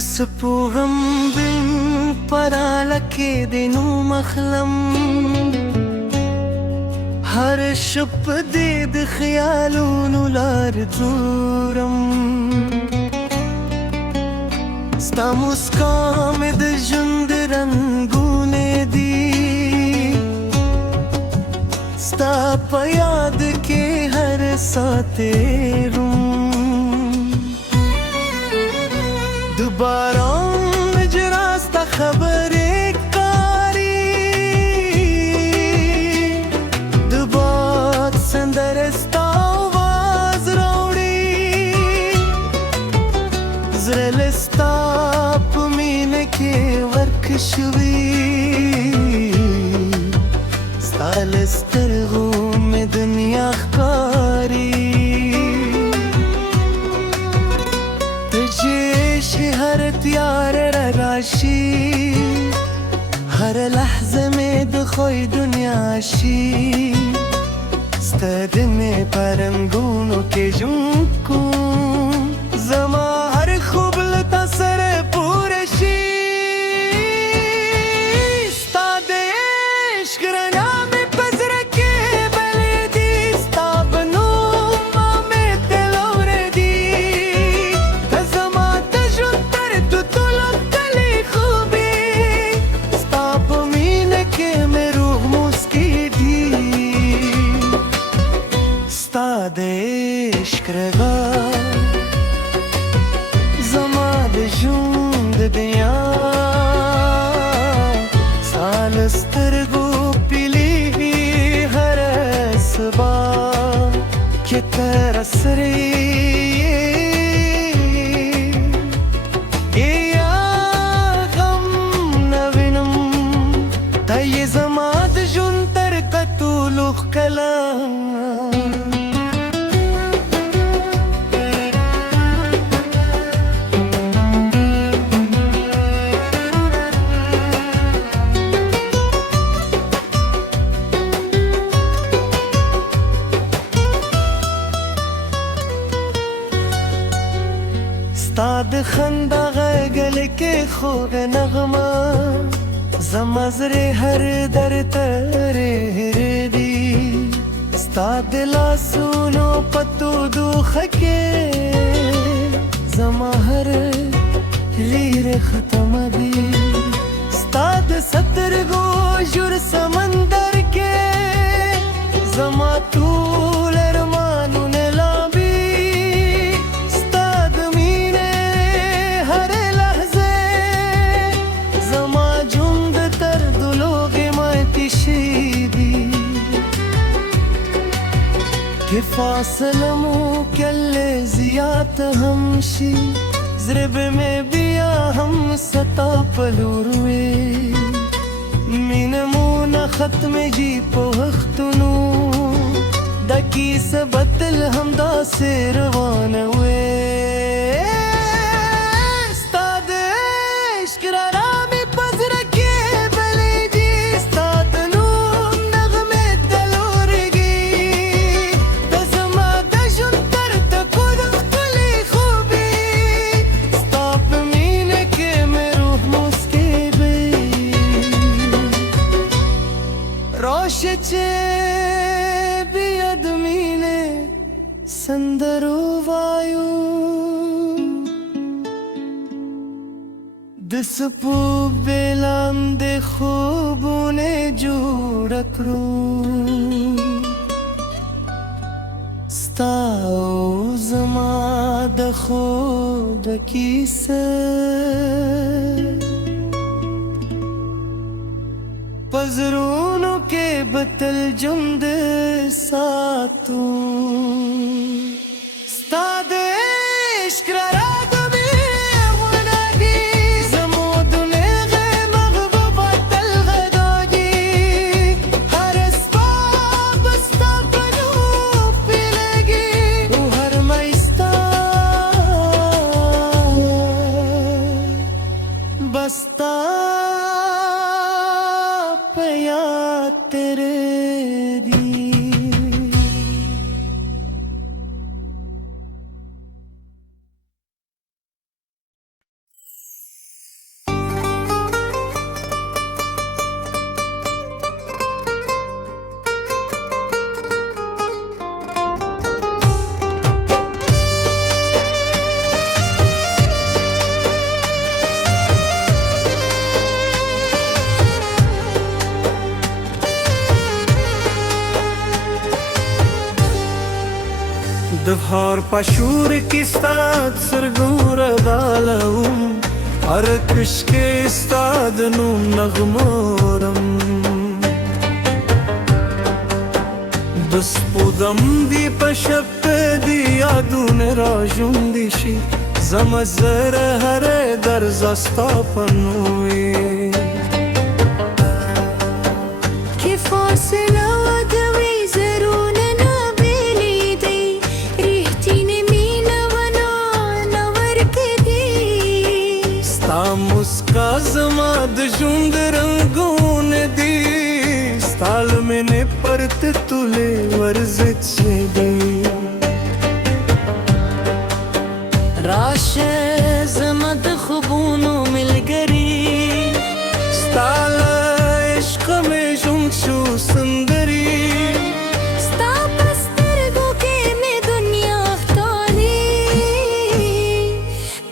سپوږم بین پراله کې د نو مخلم هر شپ دې د خیالونو لار تورم ستا مسکا مې د ژوند رنګونه دي ستا په یاد کې هر ساعت تېروم د باران اجرا ستا خبرې کاري د باد سندره ستا آواز راوړي زړه له ستا په مینه کې ورک شوي ستا له سترګو مې دنیا ښکاري هر تیار راشي هر لحظه مې د خوی دنیا شي ستاد مې پرنګونو کې ژوند کوم زما هر خوب له تا سره پوره شي ستا د عشق رڼا مې په زړه کې بلېږي ستا په نوم مې تل اورېدي ته زما د ژوند تر ټولو ښکلې خوبې ستا په مینه کې مې روح موسکېږي ستا د عشق رغا زما د ژوند د دنیا ستا له سترګو پیلېږي هره صبا کې تر سرې زما د ژوند تر ټولو ښکلا ستا د خندا غږ کې خوږ نغمه زما زړه هر درد ترې دي ستا د لاسونو په تودوخه کې زما هر غیر ختمه دي ستا د سترګو ژور سمندر کې زما ټول ارمانونه لامبي ستا د مینې هر لحظه زما که فاصله مو کله زیات هم شي زړه به مې بیا هم ستا په لور وي مینه مو نه ختمېږي په وختونو دا کیسه به تل همداسې روانه وي ستا د عشق رڼا مې په زړه کې بلېږي ستا د نوم نغمې تل اورېږي ته زما د ژوند تر ټولو ښکلې خوبې ستا په مینه کې مې روح موسکېږي راشه چې بیا د مینې سندرو وایو د سپوږمۍ لاندې خوبونه جوړ کړو ستا او زما د خوب کیسه په زړونو کې به تل ژوند ساتو ستا د عشق رڼا बसता पे याद तेरे दी دهار پشور کستاد سرگور دالم ارکش که استاد نوم نغمارم دسپودم دی پشپ دی یادون راجون دیشی زمزر هر در زستا پنوی که فاصله دوی زرون نبیلی دی ریحتی نمینه و نور کدی ستا مسکا زما د ژوند رنگون دی ستا لمنې پرت تولې ورزت شدی راشه زما د خوبونو ملګری ستا له عشقه مې ژوند شو سندري ستا په سترګو کې مې دنیا ښکاري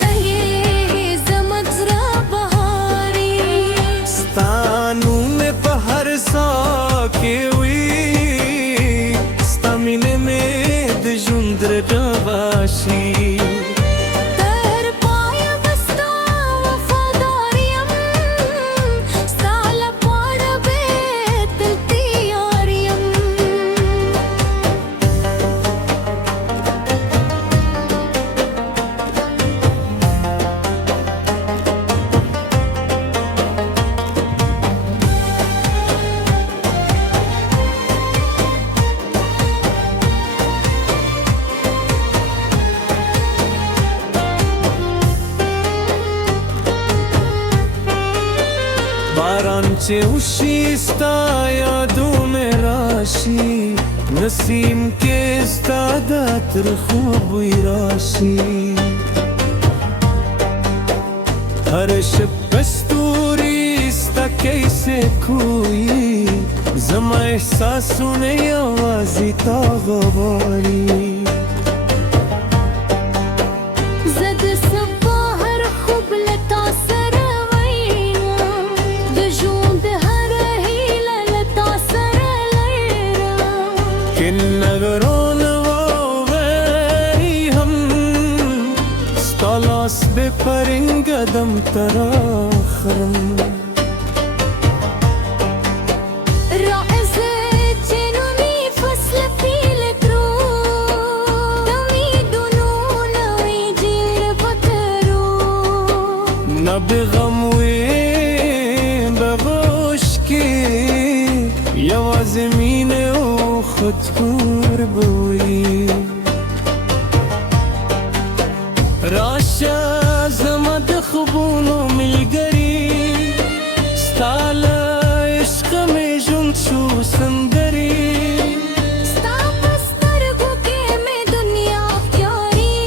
ته یې زما د زړه بهاري ستا نوم مې په هر ساه کې وي ستا مینې مې د ژوند رډه باشي تر پایه به ستا وفادار یم ستا لپاره به تل تیار یم باران چې وشي ستا یادونه راشي نسیم کې ستا د عطر خوبوی راشي هر شب ستوري ستا کیسه کوي زما احساسونه یوازې تا غواړي زه د سبا هر خوب له تا سره وینم د ژوند هره هیله له تا سره لرم که نگران واوری هم ستا لاس بپرنگدم تر آخرم راز جنونی فصل پیل کرو د امیدونو نوی جیل پکرو نه بغم وي بغوش کې یوازې مینه او خودکور بوي راشه زما د خوبونو ملګري ستا له عشقه مې ژوند شو سندري ستا په سترګو کې مې دنیا ښکاري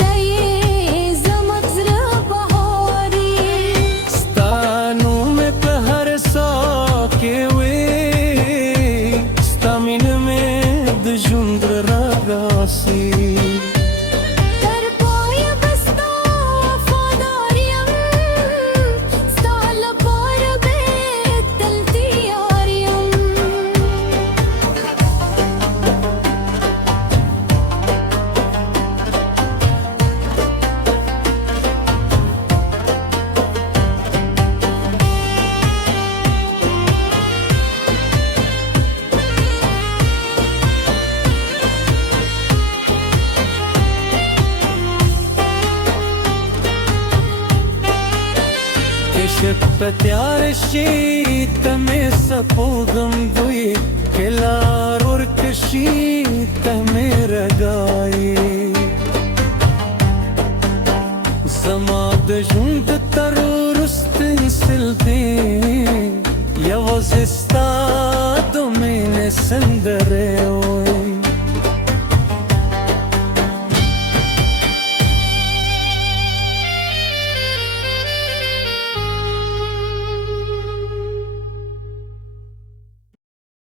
ته یې زما د زړه بهاري ستا نوم مې په هر ساه کې وي ستا مینه مې د ژوند راباسي تر پایه به ستا وفادار یم ستا لپاره به تل تیار یم عشق په تیار شي ته مې سپوږم دوی که لار ورکشي ته مې رګایي زما د ژوند تر وروستۍ سلګۍ یوازې ستا د مینې سندرې